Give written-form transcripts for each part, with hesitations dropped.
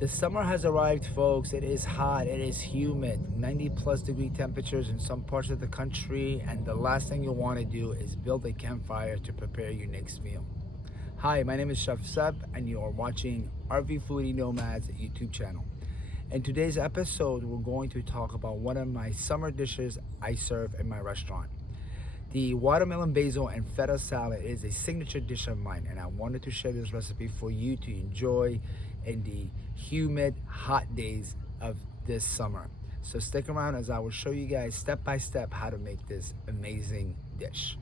The summer has arrived, folks. It is hot, it is humid, 90+ degree temperatures in some parts of the country, and the last thing you'll want to do is build a campfire to prepare your next meal. Hi, my name is Chef Seb, and you are watching RV Foodie Nomads YouTube channel. In today's episode, we're going to talk about one of my summer dishes I serve in my restaurant. The watermelon basil and feta salad is a signature dish of mine, and I wanted to share this recipe for you to enjoy in the humid, hot days of this summer. So stick around as I will show you guys step by step how to make this amazing dish.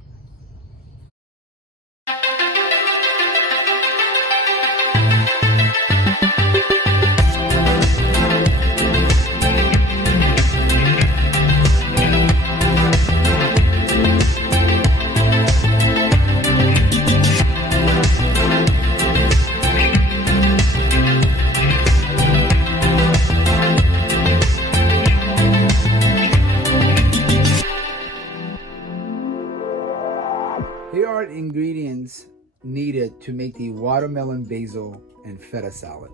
Here are the ingredients needed to make the watermelon basil and feta salad.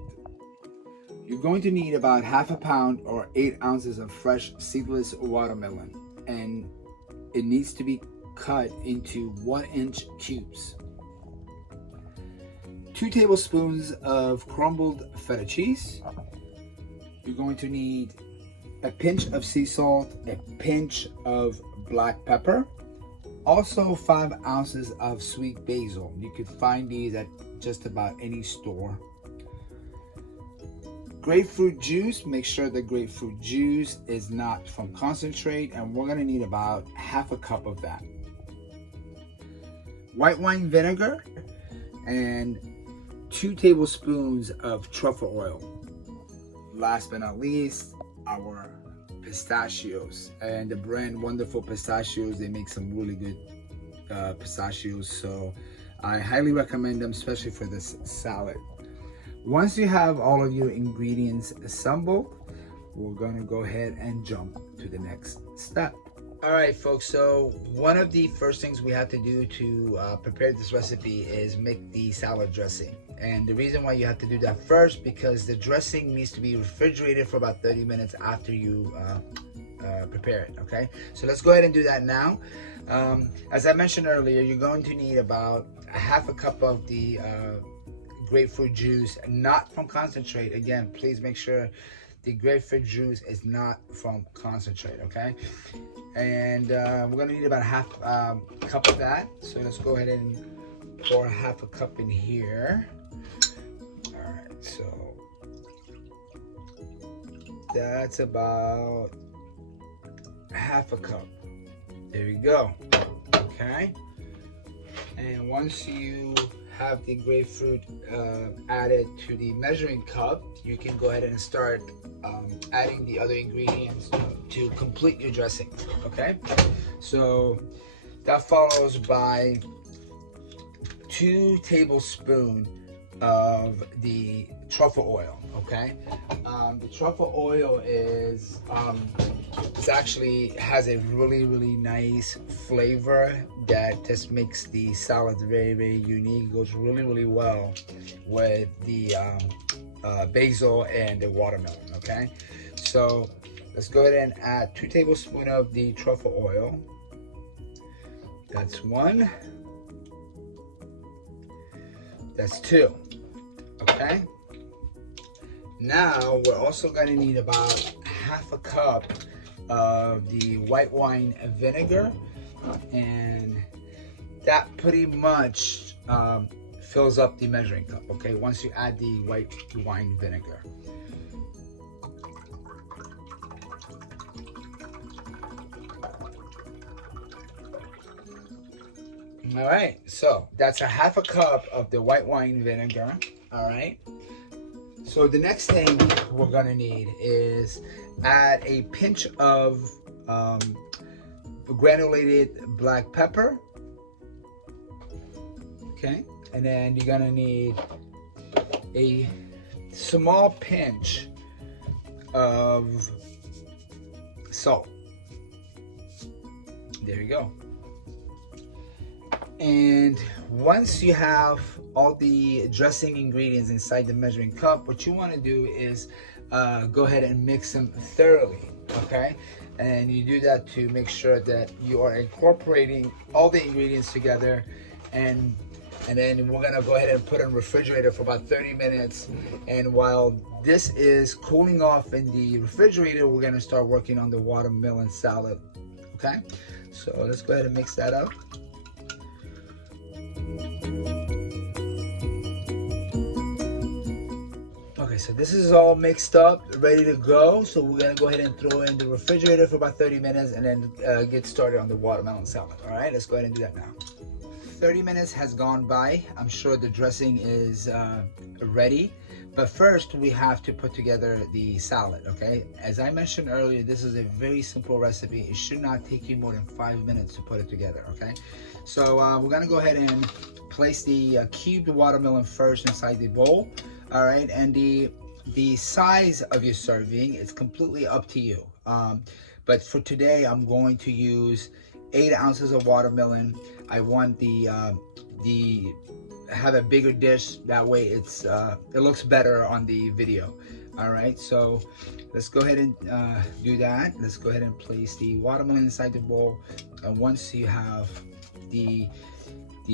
You're going to need about half a pound or 8 ounces of fresh seedless watermelon, and it needs to be cut into 1-inch cubes. 2 tablespoons of crumbled feta cheese. You're going to need a pinch of sea salt, a pinch of black pepper, also 5 ounces of sweet basil. You could find these at just about any store. Grapefruit juice, make sure the grapefruit juice is not from concentrate, and we're gonna need about half a cup of that. White wine vinegar and 2 tablespoons of truffle oil. Last but not least, our pistachios, and the brand Wonderful Pistachios. They make some really good pistachios, so I highly recommend them, especially for this salad. Once you have all of your ingredients assembled, we're going to go ahead and jump to the next step. All right, folks, so one of the first things we have to do to prepare this recipe is make the salad dressing. And the reason why you have to do that first, because the dressing needs to be refrigerated for about 30 minutes after you prepare it, okay? So let's go ahead and do that now. As I mentioned earlier, you're going to need about half a cup of the grapefruit juice, not from concentrate. Again, please make sure the grapefruit juice is not from concentrate, okay? And we're gonna need about half cup of that. So let's go ahead and pour half a cup in here. All right, so that's about half a cup. There we go, okay? And once you have the grapefruit added to the measuring cup, you can go ahead and start adding the other ingredients to complete your dressing, okay? So that follows by 2 tablespoons of the truffle oil, okay? The truffle oil is actually has a really nice flavor that just makes the salad very unique. It goes really well with the basil and the watermelon, okay? So let's go ahead and add 2 tablespoons of the truffle oil. That's 1. That's 2, okay? Now we're also going to need about half a cup of the white wine vinegar, and that pretty much fills up the measuring cup, okay, once you add the white wine vinegar. All right, so that's a half a cup of the white wine vinegar. All right, so the next thing we're gonna need is add a pinch of granulated black pepper, okay, and then you're gonna need a small pinch of salt. There you go. And once you have all the dressing ingredients inside the measuring cup, what you want to do is go ahead and mix them thoroughly, okay? And you do that to make sure that you are incorporating all the ingredients together. And then we're gonna go ahead and put it in the refrigerator for about 30 minutes. And while this is cooling off in the refrigerator, we're gonna start working on the watermelon salad, okay? So let's go ahead and mix that up. Okay, so this is all mixed up, ready to go. So we're gonna go ahead and throw it in the refrigerator for about 30 minutes and then get started on the watermelon salad. All right, let's go ahead and do that now. 30 minutes has gone by. I'm sure the dressing is ready, but first we have to put together the salad, okay? As I mentioned earlier, this is a very simple recipe. It should not take you more than 5 minutes to put it together, okay? So we're gonna go ahead and place the cubed watermelon first inside the bowl. All right, and the size of your serving is completely up to you. But for today, I'm going to use 8 ounces of watermelon. I want have a bigger dish. That way, it looks better on the video. All right, so let's go ahead and do that. Let's go ahead and place the watermelon inside the bowl. And once you have the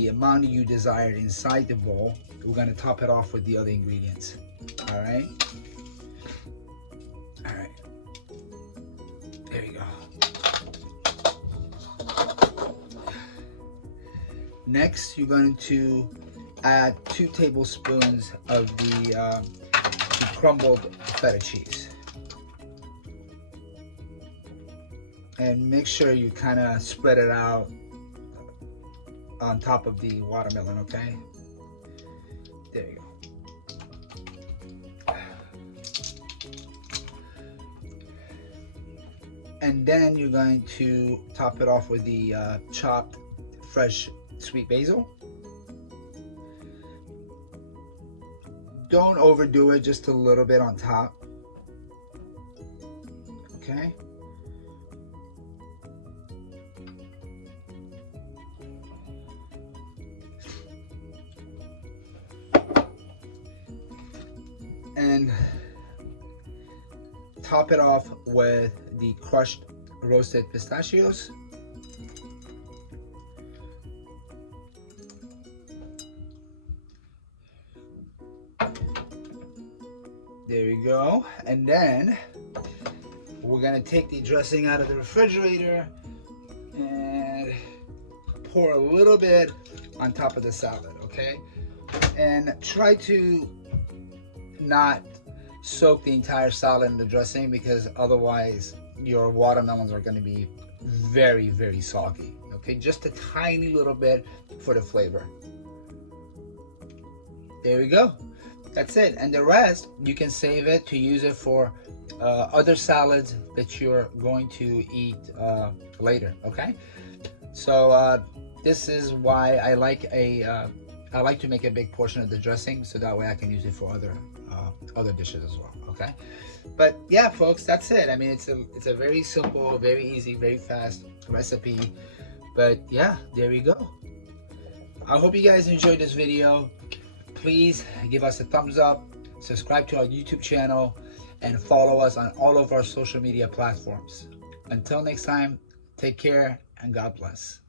amount you desired inside the bowl, we're gonna top it off with the other ingredients. All right. There you go. Next, you're going to add 2 tablespoons of the crumbled feta cheese. And make sure you kind of spread it out on top of the watermelon, okay? There you go. And then you're going to top it off with the chopped fresh sweet basil. Don't overdo it, just a little bit on top. Okay. And top it off with the crushed roasted pistachios. There you go. And then we're gonna take the dressing out of the refrigerator and pour a little bit on top of the salad, okay? And try to not soak the entire salad in the dressing, because otherwise your watermelons are going to be very, very soggy. Okay, just a tiny little bit for the flavor. There we go. That's it. And the rest you can save it to use it for other salads that you're going to eat later. Okay, so this is why I like to make a big portion of the dressing, so that way I can use it for other dishes as well. Okay, but yeah, folks, that's it. I mean, it's a very simple, very easy, very fast recipe. But yeah, there we go. I hope you guys enjoyed this video. Please give us a thumbs up, subscribe to our YouTube channel, and follow us on all of our social media platforms. Until next time, take care and God bless.